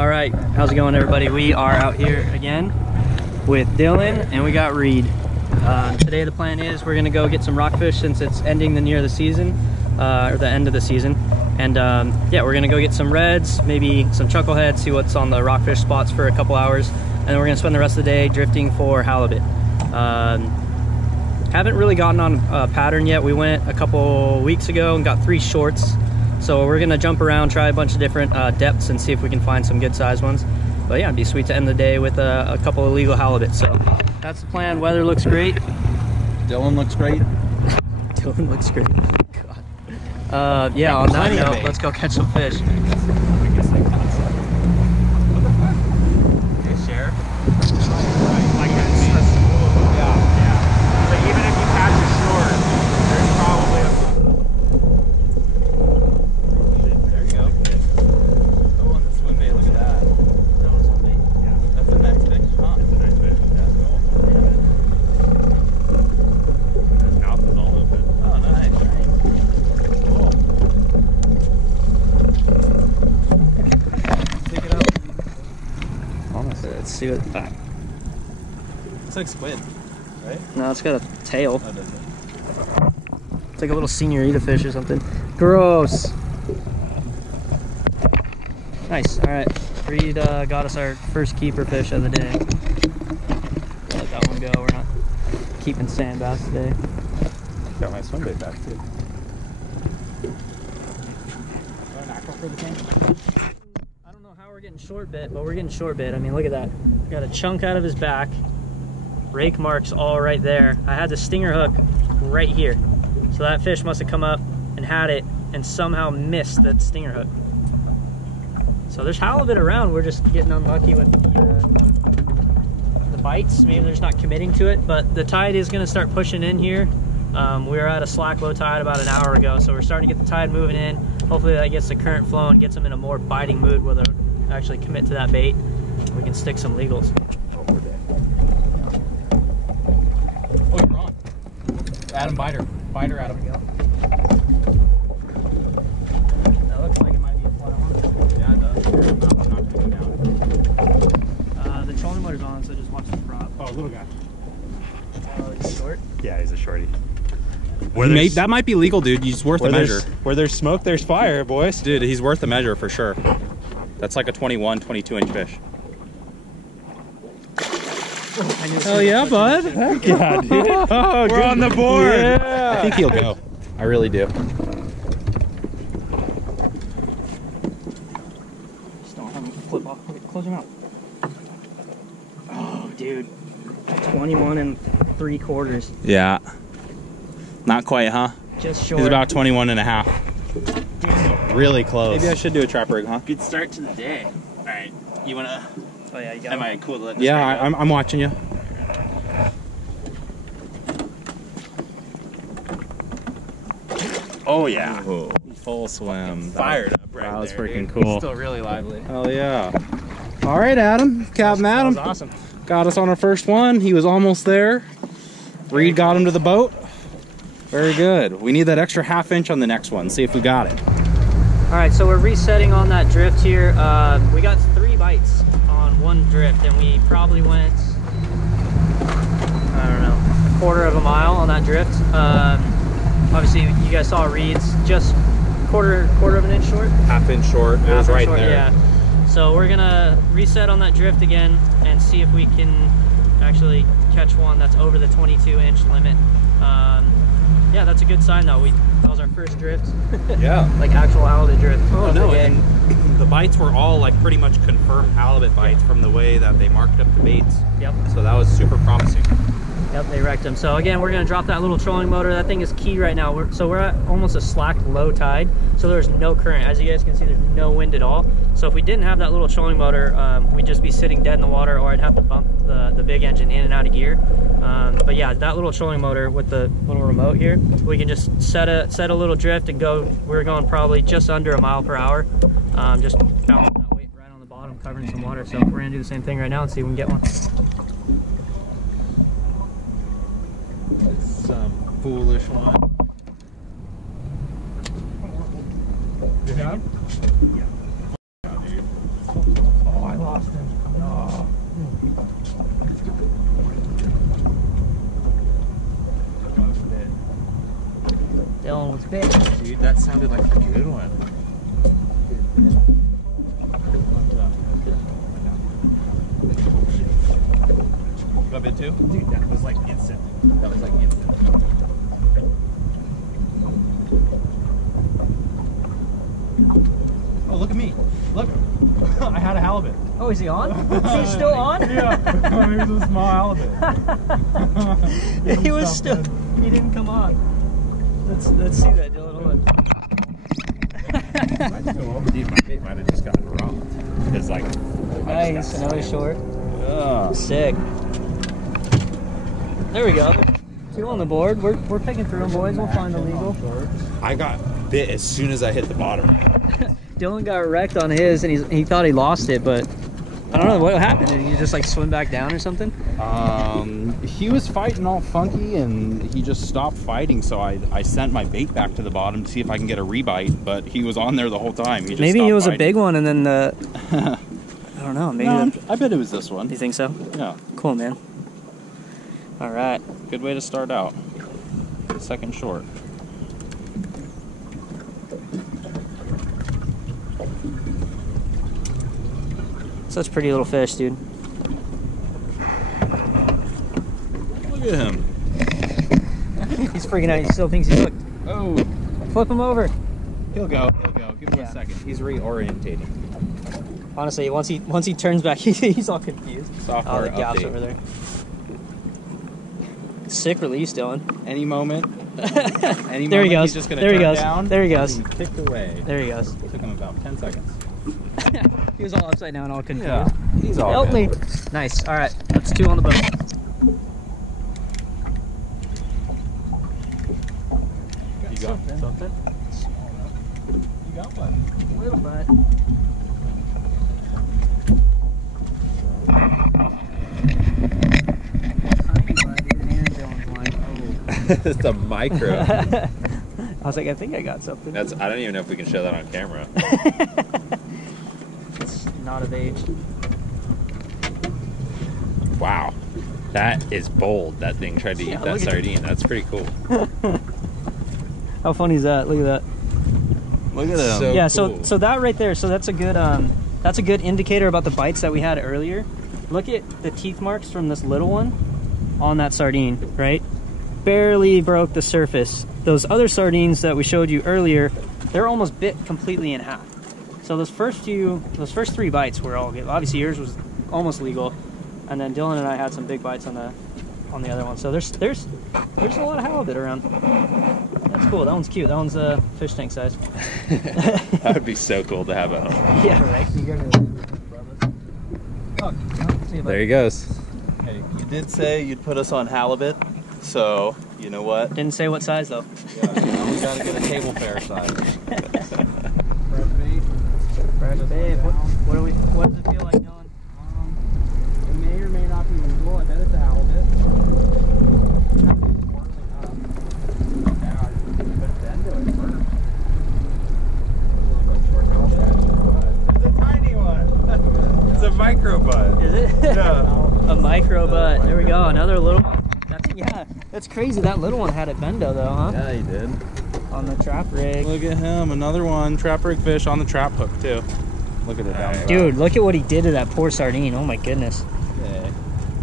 All right, how's it going, everybody? We are out here again with Dylan, and we got Reed. Today the plan is we're gonna go get some rockfish since it's ending the near the season, or the end of the season. And yeah, we're gonna go get some reds, maybe some chuckleheads, see what's on the rockfish spots for a couple hours, and then we're gonna spend the rest of the day drifting for halibut. Haven't really gotten on a pattern yet. We went a couple weeks ago and got 3 shorts. So we're gonna jump around, try a bunch of different depths and see if we can find some good sized ones. But yeah, it'd be sweet to end the day with a couple of legal halibut. So that's the plan. Weather looks great. Dylan looks great. Dylan looks great. God. Yeah, on that note, let's go catch some fish. Hey, Sheriff. So even if you catch a short, there's probably a... There you go. Oh, on the swim bait, look at that. Yeah, that's a nice fish, huh? That's a nice fish. Yeah, cool. His mouth is all open. Oh, nice. Cool. Pick it up. Honestly, let's see what... Looks like squid, right? No, it's got a tail. Oh, does it? It's like a little senorita fish or something. Gross. Nice. All right. Reed got us our first keeper fish of the day. Let that one go. We're not keeping sand bass today. Got my swim bait back too. I don't know how we're getting short bit, but we're getting short bit. I mean, look at that. Got a chunk out of his back. Rake marks all right there. I had the stinger hook right here. So that fish must have come up and had it and somehow missed that stinger hook. So there's halibut around. We're just getting unlucky with the bites. Maybe they're just not committing to it, but the tide is gonna start pushing in here. We were at a slack low tide about an hour ago, so we're starting to get the tide moving in. Hopefully that gets the current flowing, gets them in a more biting mood where they'll actually commit to that bait. We can stick some legals. Oh, you're on. Adam, biter. Biter, Adam. That looks like it might be a flat one. Yeah, it does. I'm not going down. The trolling motor's on, so just watch the prop. Oh, little guy. Oh, he's short. Yeah, he's a shorty. That might be legal, dude. He's worth a measure. Where there's smoke, there's fire, boys. Dude, he's worth a measure for sure. That's like a 21, 22 inch fish. Hell yeah, bud. Heck yeah, dude. Oh, We're on the board. Yeah. I think he'll go. I really do. Just don't have him flip off. Close your mouth. Oh, dude. 21 3/4. Yeah. Not quite, huh? Just short. He's about 21 and a half. Really close. Maybe I should do a trap rig, huh? Good start to the day. All right, you wanna? Oh yeah, you got Am it. I cool to let this Yeah, guy go? I'm watching you. Oh yeah. Whoa. Full swim. Fired up right That was there, freaking dude. cool. Still really lively. Hell yeah. All right, Adam. Captain Adam. That was awesome. Got us on our first one. He was almost there. Reed got him to the boat. Very good. We need that extra ½ inch on the next one. See if we got it. All right, so we're resetting on that drift here. We got 3 bites on one drift, and we probably went, I don't know, a quarter of a mile on that drift. Obviously, you guys saw Reed's just quarter of an inch short. ½ inch short. It was right there. Yeah. So we're gonna reset on that drift again and see if we can actually catch one that's over the 22-inch limit. Yeah, that's a good sign though. That was our first drift. Yeah. Like actual halibut drift. Oh no, and the bites were all like pretty much confirmed halibut bites from the way that they marked up the baits. Yep. So that was super promising. Yep, they wrecked them. So again, we're gonna drop that little trolling motor. That thing is key right now. We're at almost a slack low tide, so there's no current. As you guys can see, there's no wind at all. So if we didn't have that little trolling motor, we'd just be sitting dead in the water, or I'd have to bump the big engine in and out of gear. But yeah, that little trolling motor with the little remote here, we can just set a little drift and go. We're going probably just under a mile per hour. Just balance that weight right on the bottom, covering some water. So we're gonna do the same thing right now and see if we can get one. Some foolish one. You got him? Yeah. that sounded like a good one. Got a bit too? Dude, that was like instant. That was like instant. Oh, look at me. Look. I had a halibut. Oh, is he on? Is he still on? Yeah. It was a small halibut. He was still. He didn't come on. Let's see that, Dylan. Hold on. Dude, my bait might have just gotten robbed. It's like, Nice, another short. oh. Sick. There we go. 2 on the board. We're picking through them, boys. We'll find the legal. I got bit as soon as I hit the bottom. Dylan got wrecked on his, and he thought he lost it, but I don't know what happened. Did he just like swim back down or something? He was fighting all funky, and he just stopped fighting. So I sent my bait back to the bottom to see if I can get a rebite, but he was on there the whole time. He just Maybe it stopped was fighting. a big one, and then the I don't know. Maybe. No, I bet it was this one. You think so? Yeah, Cool, man. All right. good way to start out. Second short. Such pretty little fish, dude. Look at him. He's freaking out. He still thinks he's hooked. Oh, Flip him over. he'll go. Give him Yeah. a second. He's reorientating. Honestly, once he turns back, he's all confused. Software Oh, the gap's update. over there. Sick release, Dylan. Any moment. Any There he moment, goes. He's just gonna There he turn goes. down. There he goes. He kicked away. There he goes. Took him about 10 seconds. He was all upside down, all confused. Yeah, he's all Help good. me. Nice. All right, that's 2 on the boat. You got something? You got one. Little bit. It's a micro. I was like, I think I got something. I don't even know if we can show that on camera. It's not of age. Wow. That is bold. That thing tried to Yeah, eat that look at sardine. That's pretty cool. How funny is that? Look at that. Look at him. So Yeah, cool. so that right there, so that's a good indicator about the bites that we had earlier. Look at the teeth marks from this little one on that sardine, right? Barely broke the surface. Those other sardines that we showed you earlier, they're almost bit completely in half. So those first 3 bites were all good. Obviously yours was almost legal, and then Dylan and I had some big bites on the other one. So there's a lot of halibut around. That's cool. That one's cute. That one's fish tank size. That would be so cool to have at home. Yeah, right. There he goes. Hey, you did say you'd put us on halibut, so you know what? Didn't say what size though. Yeah, we gotta get a table fair size. Babe, what does it feel like, Dylan? It may or may not be legal. I bet it's a halibut. It's a tiny one. It's a micro bud. Is it? Yeah. A micro butt. There we go. Another little one. Yeah, that's crazy. That little one had it bendo though, huh? Yeah, he did. On the trap rig. Look at him. Another one. Trap rig fish on the trap hook, too. Look at it down there. Dude, look at what he did to that poor sardine. Oh my goodness.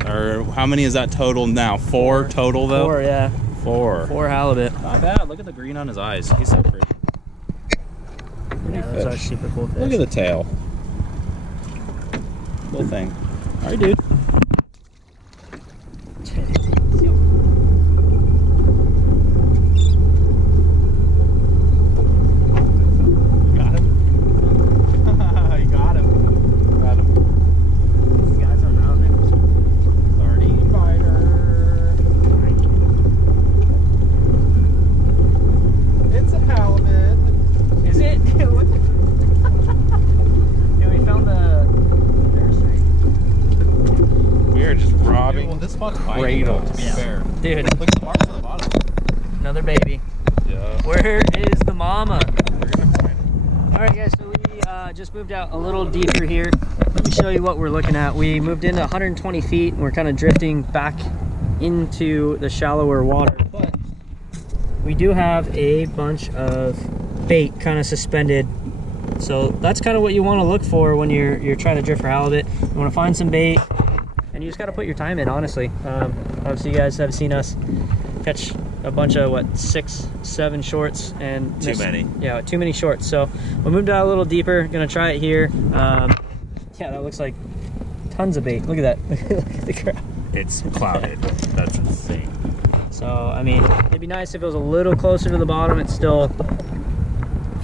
Or how many is that total now? 4 total, though? 4, yeah. 4. 4 halibut. Not bad. Look at the green on his eyes. He's so pretty. Yeah, those are super cool fish. Look at the tail. Cool thing. All right, dude. Got him. You got him. Got him. These guys are mountain. Sardine biter. It's a halibut. Is it? What the- Yeah, we found the nursery. We are just robbing. Well, this spot's cradles. to be Yeah. fair. Dude, Look at the marks on the bottom. another baby. Yeah. Where is the mama? We're gonna find it. All right, guys, so we just moved out a little deeper here. Let me show you what we're looking at. We moved into 120 feet, and we're kind of drifting back into the shallower water. But we do have a bunch of bait kind of suspended. So that's kind of what you want to look for when you're trying to drift for halibut. You want to find some bait, and you just got to put your time in, honestly. Obviously you guys have seen us catch a bunch of, what, 6, 7 shorts, and Too many. Yeah, too many shorts. So we moved out a little deeper. Gonna try it here. Yeah, that looks like tons of bait. Look at that. Look at the crowd. It's clouded. That's insane. So I mean, it'd be nice if it was a little closer to the bottom. It's still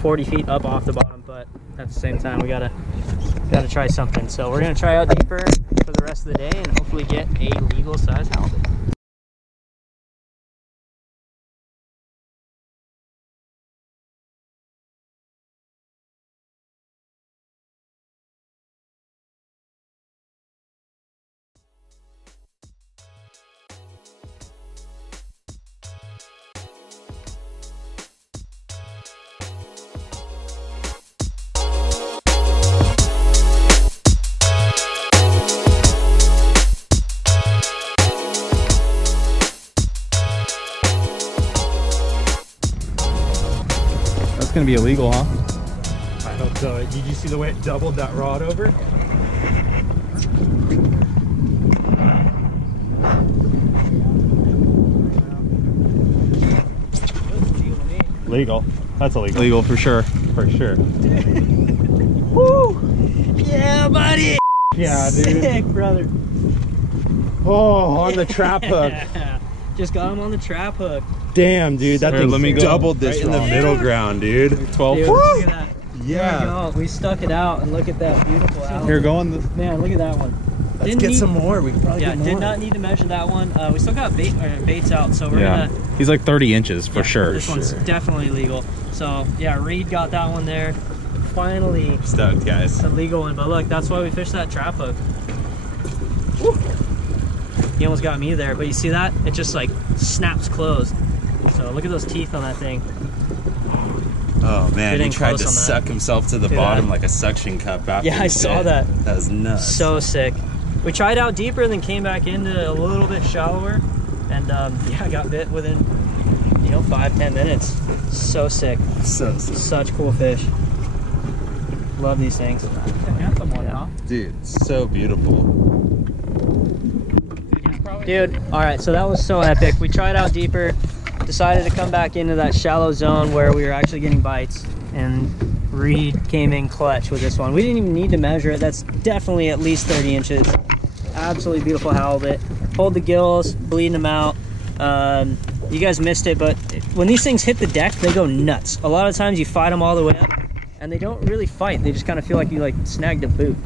40 feet up off the bottom, but at the same time we gotta try something. So we're gonna try out deeper for the rest of the day and hopefully get a legal size halibut. That's gonna be illegal, huh? I hope so. Did you see the way it doubled that rod over? Legal. That's illegal. Legal for sure. For sure. Woo! Yeah, buddy! Yeah, dude. Sick, brother. Oh, on the trap hook. Yeah. Just got him on the trap hook. Damn, dude. That Here, thing let me go. doubled this Right in the in the middle ground, dude. 12. Dude, look at that. Yeah. There we go. We stuck it out, and look at that beautiful halibut. Here, go on the. Man, look at that one. Let's Didn't get need- some more. We can probably Yeah, get more. did not need to measure that one. We still got baits out, so we're Yeah, gonna. he's like 30 inches for Yeah, sure. This one's definitely legal. So yeah, Reed got that one there. Finally, Stoked, guys. the legal one. But look, that's why we fished that trap hook. Woo. He almost got me there, but you see that? It just like snaps closed. So look at those teeth on that thing. Oh man, Getting he tried close to on that. suck himself to the Dude, bottom I- like a suction cup after Yeah, he I saw bit. that. That was nuts. So sick. We tried out deeper and then came back into a little bit shallower, and yeah, I got bit within 5-10 minutes. So sick. so sick. Such cool fish. Love these things. Yeah. Dude, so beautiful. Dude, all right, so that was so epic. We tried out deeper, decided to come back into that shallow zone where we were actually getting bites, and Reed came in clutch with this one. We didn't even need to measure it. That's definitely at least 30 inches. Absolutely beautiful halibut. Pulled the gills, bleeding them out. You guys missed it, but when these things hit the deck, they go nuts. A lot of times you fight them all the way up, and they don't really fight. They just kind of feel like you snagged a boot.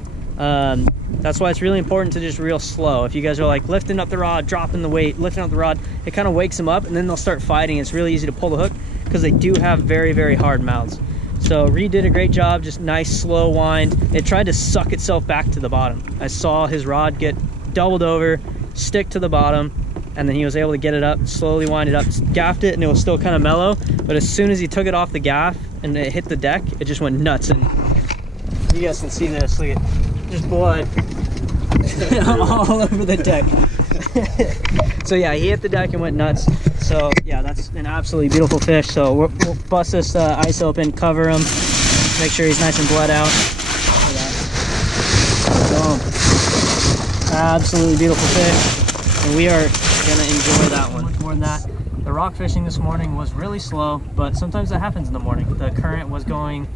That's why it's really important to just real slow. If you guys are lifting up the rod, dropping the weight, lifting up the rod, it kind of wakes them up, and then they'll start fighting. It's really easy to pull the hook because they do have very, very hard mouths. So Reed did a great job, just nice slow wind. It tried to suck itself back to the bottom. I saw his rod get doubled over, stick to the bottom, and then he was able to get it up, slowly wind it up, gaffed it, and it was still kind of mellow. But as soon as he took it off the gaff and it hit the deck, it just went nuts. And you guys can see this, look at just blood all over the deck. So yeah, he hit the deck and went nuts. So yeah, that's an absolutely beautiful fish. So we'll bust this ice open, cover him, make sure he's nice and bled out. Look at that. Boom. Absolutely beautiful fish, and we are gonna enjoy that one. Much more than that. The rock fishing this morning was really slow, but sometimes that happens in the morning. The current was going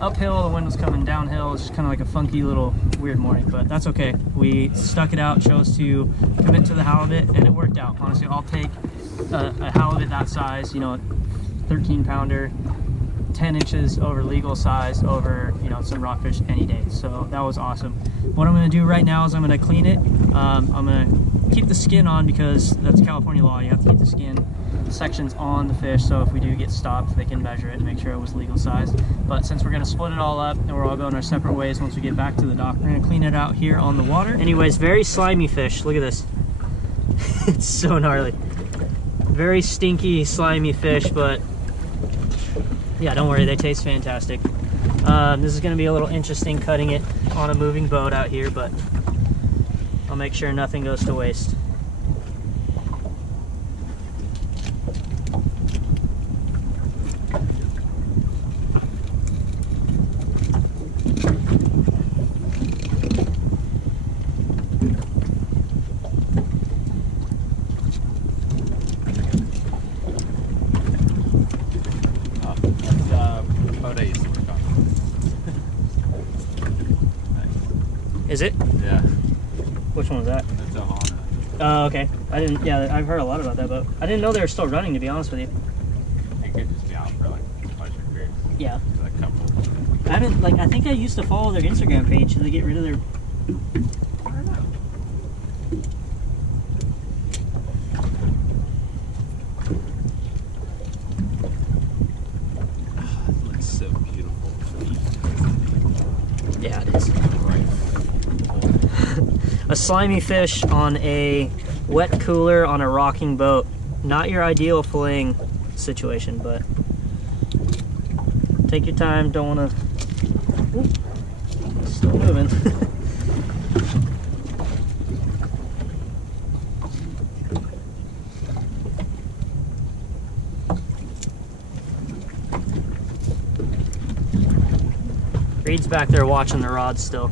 uphill, the wind was coming downhill. It's just kind of like a funky little weird morning, but that's okay. We stuck it out, chose to commit to the halibut, and it worked out. Honestly, I'll take a halibut that size, 13 pounder, 10 inches over legal size over, some rockfish any day. So that was awesome. What I'm gonna do right now is I'm gonna clean it. I'm gonna keep the skin on because that's California law. You have to keep the skin sections on the fish, so if we do get stopped, they can measure it and make sure it was legal size. But since we're gonna split it all up and we're all going our separate ways once we get back to the dock, we're gonna clean it out here on the water. Anyways, very slimy fish. Look at this. It's so gnarly. Very stinky, slimy fish, but yeah, don't worry, they taste fantastic. This is gonna be a little interesting cutting it on a moving boat out here, but I'll make sure nothing goes to waste. Is it? Yeah. Which one was that? That's a Honda. Oh, okay. I didn't. Yeah, I've heard a lot about that boat. I didn't know they were still running. To be honest with you. It could just be out for like pleasure cruise. Yeah. Like a couple. I haven't. Like, I think I used to follow their Instagram page. Should they get rid of their? I don't know. It looks so beautiful. Yeah, it is. A slimy fish on a wet cooler on a rocking boat. Not your ideal filleting situation, but take your time. Don't want to. Still moving. Reed's back there watching the rods still.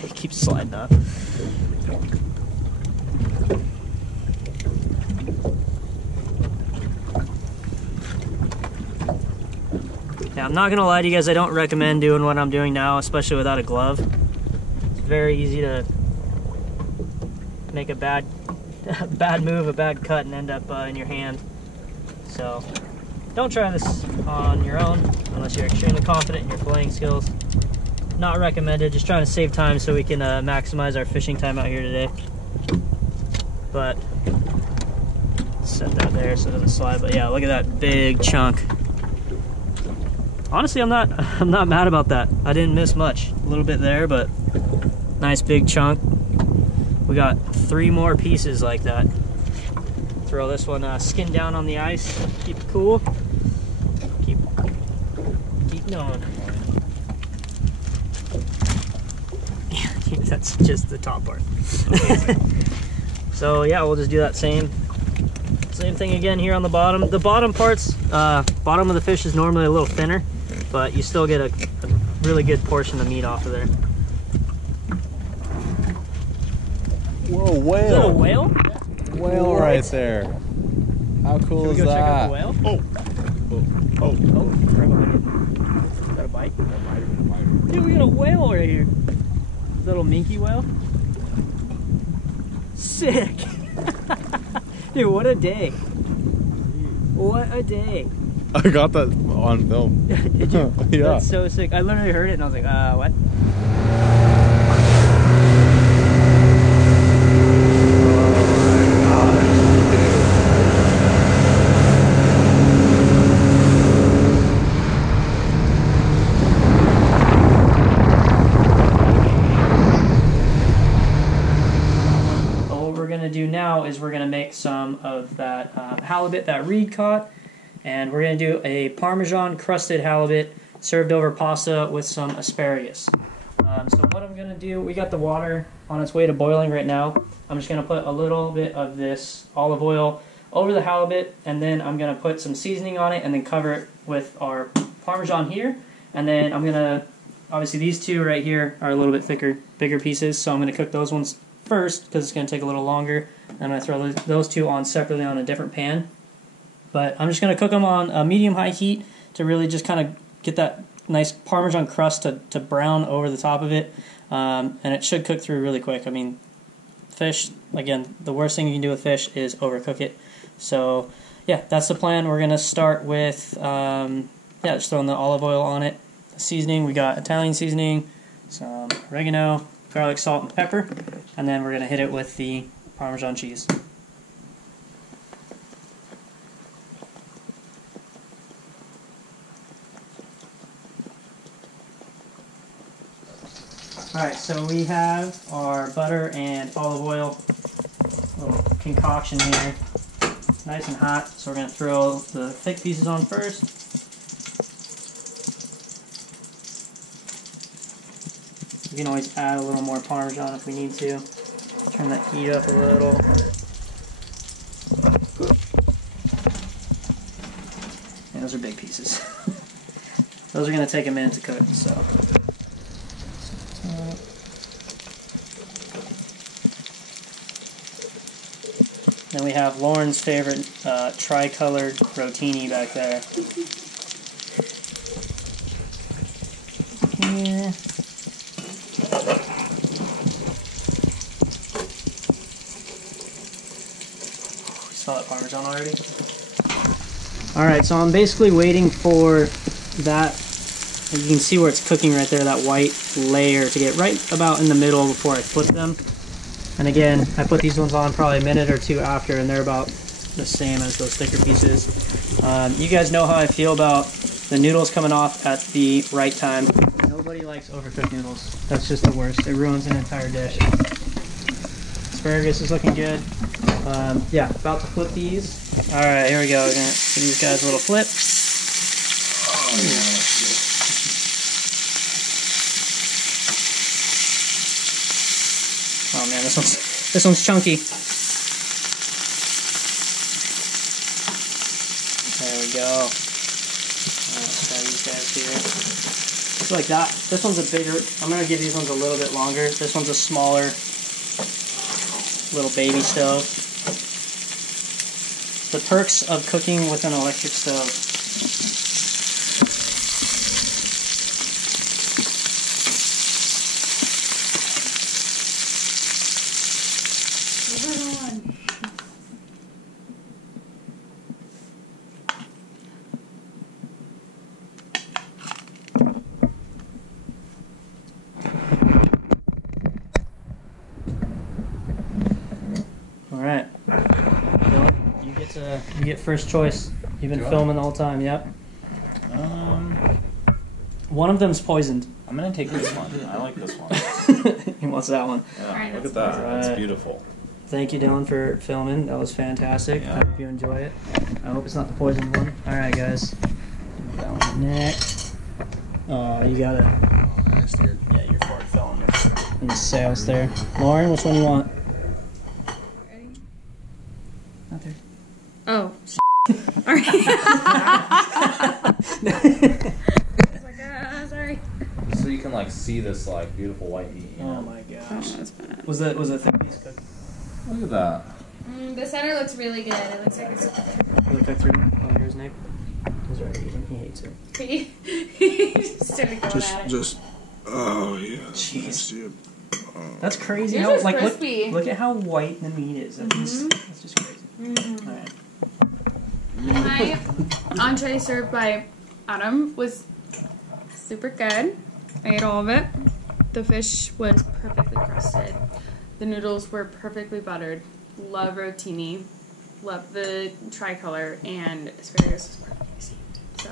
He keeps sliding up. Yeah, I'm not gonna lie to you guys, I don't recommend doing what I'm doing now, especially without a glove. It's very easy to make a bad move, a bad cut, and end up in your hand. So don't try this on your own unless you're extremely confident in your filleting skills. Not recommended, just trying to save time so we can maximize our fishing time out here today. But set that there so it doesn't slide. But yeah, look at that big chunk. Honestly, I'm not mad about that. I didn't miss much. A little bit there, but nice big chunk. We got 3 more pieces like that. Throw this one skin down on the ice. Keep it cool. Keep going. That's just the top part. So yeah, we'll just do that same thing again here on the bottom. The bottom parts, bottom of the fish is normally a little thinner, but you still get a really good portion of meat off of there. Whoa, whale! Is that a whale? Whale right there. How cool Should we is go check out that? the whale? Oh, Right behind you. Is that a bite? Dude, we got a whale right here. Little minky whale. Sick. Dude, what a day. What a day. I got that on film. Did you? Yeah. That's so sick. I literally heard it and I was like, what? Do now is we're going to make some of that halibut that Reed caught, and we're going to do a Parmesan crusted halibut served over pasta with some asparagus. So what I'm going to do, we got the water on its way to boiling right now. I'm just going to put a little bit of this olive oil over the halibut, and then I'm going to put some seasoning on it and then cover it with our Parmesan here. And then I'm going to, obviously these two right here are a little bit thicker, bigger pieces, so I'm going to cook those ones first because it's going to take a little longer. I'm going to throw those two on separately on a different pan. But I'm just going to cook them on a medium-high heat to really just kind of get that nice Parmesan crust to brown over the top of it. And it should cook through really quick. I mean, fish, again, the worst thing you can do with fish is overcook it. So, yeah, that's the plan. We're going to start with, just throwing the olive oil on it. The seasoning, we got Italian seasoning, some oregano, garlic, salt, and pepper, and then we're going to hit it with the Parmesan cheese. Alright, so we have our butter and olive oil, little concoction here, nice and hot, so we're going to throw the thick pieces on first. We can always add a little more Parmesan if we need to. Turn that heat up a little. And those are big pieces. Those are going to take a minute to cook, so. And we have Lauren's favorite tri-colored rotini back there. Yeah. Saw that Parmesan already? Alright, so I'm basically waiting for that. You can see where it's cooking right there, that white layer, to get right about in the middle before I flip them. And again, I put these ones on probably a minute or two after, and they're about the same as those thicker pieces. You guys know how I feel about the noodles coming off at the right time. Nobody likes overcooked noodles. That's just the worst. It ruins an entire dish. Asparagus is looking good. Yeah, about to flip these. Alright, here we go. We're going to give these guys a little flip. Oh man, this one's chunky. There we go. Alright, try these guys here. Just like that. This one's a bigger. I'm gonna give these ones a little bit longer. This one's a smaller little baby stove. The perks of cooking with an electric stove. Alright. You get first choice. You've been filming the whole time, yep. One of them's poisoned. I'm gonna take this one. I like this one. He wants that one. Yeah, Alright, look at that. Right. That's beautiful. Thank you, Dylan, for filming. That was fantastic. Yeah. I hope you enjoy it. I hope it's not the poisoned one. Alright, guys. That one next. Oh, you got it. Nice, dude. Yeah, you're forward filming in the sails there. Lauren, which one you want? Ready? Not there. Oh. Alright. Sorry. So you can like see this like beautiful white meat. You know? Oh my gosh. Oh, that's bad. Was a thick piece cooked? Look at that. The center looks really good. It looks like it's Really cooked through? Oh, here's Nick. He's already eating. He hates it. pretty. Just started going at it. Oh yeah. Jeez. Dude. That's crazy. Yours How, is like, crispy. look at how white the meat is. That's just crazy. Alright. My entree served by Adam was super good. I ate all of it. The fish was perfectly crusted. The noodles were perfectly buttered. Love rotini. Love the tricolor, and asparagus was perfectly steamed. So.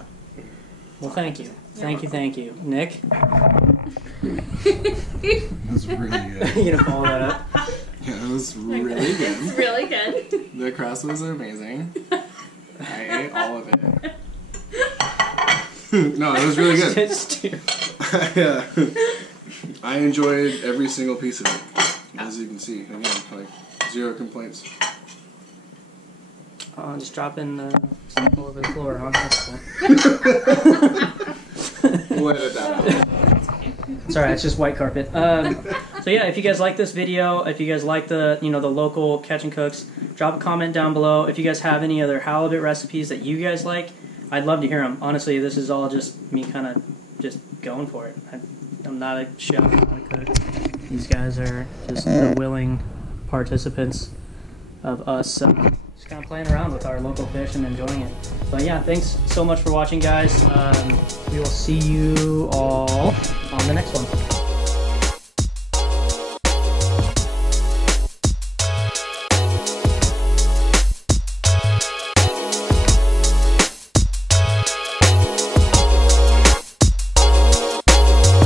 Well, thank you. Thank you. Nick? That's really good. You gonna follow that up? Yeah, it was really It's good. really good. The crust was amazing. I ate all of it. No, it was really good. I enjoyed every single piece of it. As you can see, again, like 0 complaints. Oh, just dropping stuff all over the floor, huh? That's cool. We'll edit that out. It's alright, it's just white carpet. So yeah, if you guys like this video, if you guys like the the local catch and cooks, drop a comment down below. If you guys have any other halibut recipes that you guys like, I'd love to hear them. Honestly, this is all just me kind of just going for it. I'm not a chef, I'm not a cook. These guys are just the willing participants of us just kind of playing around with our local fish and enjoying it. But yeah, thanks so much for watching, guys. We will see you all on the next one.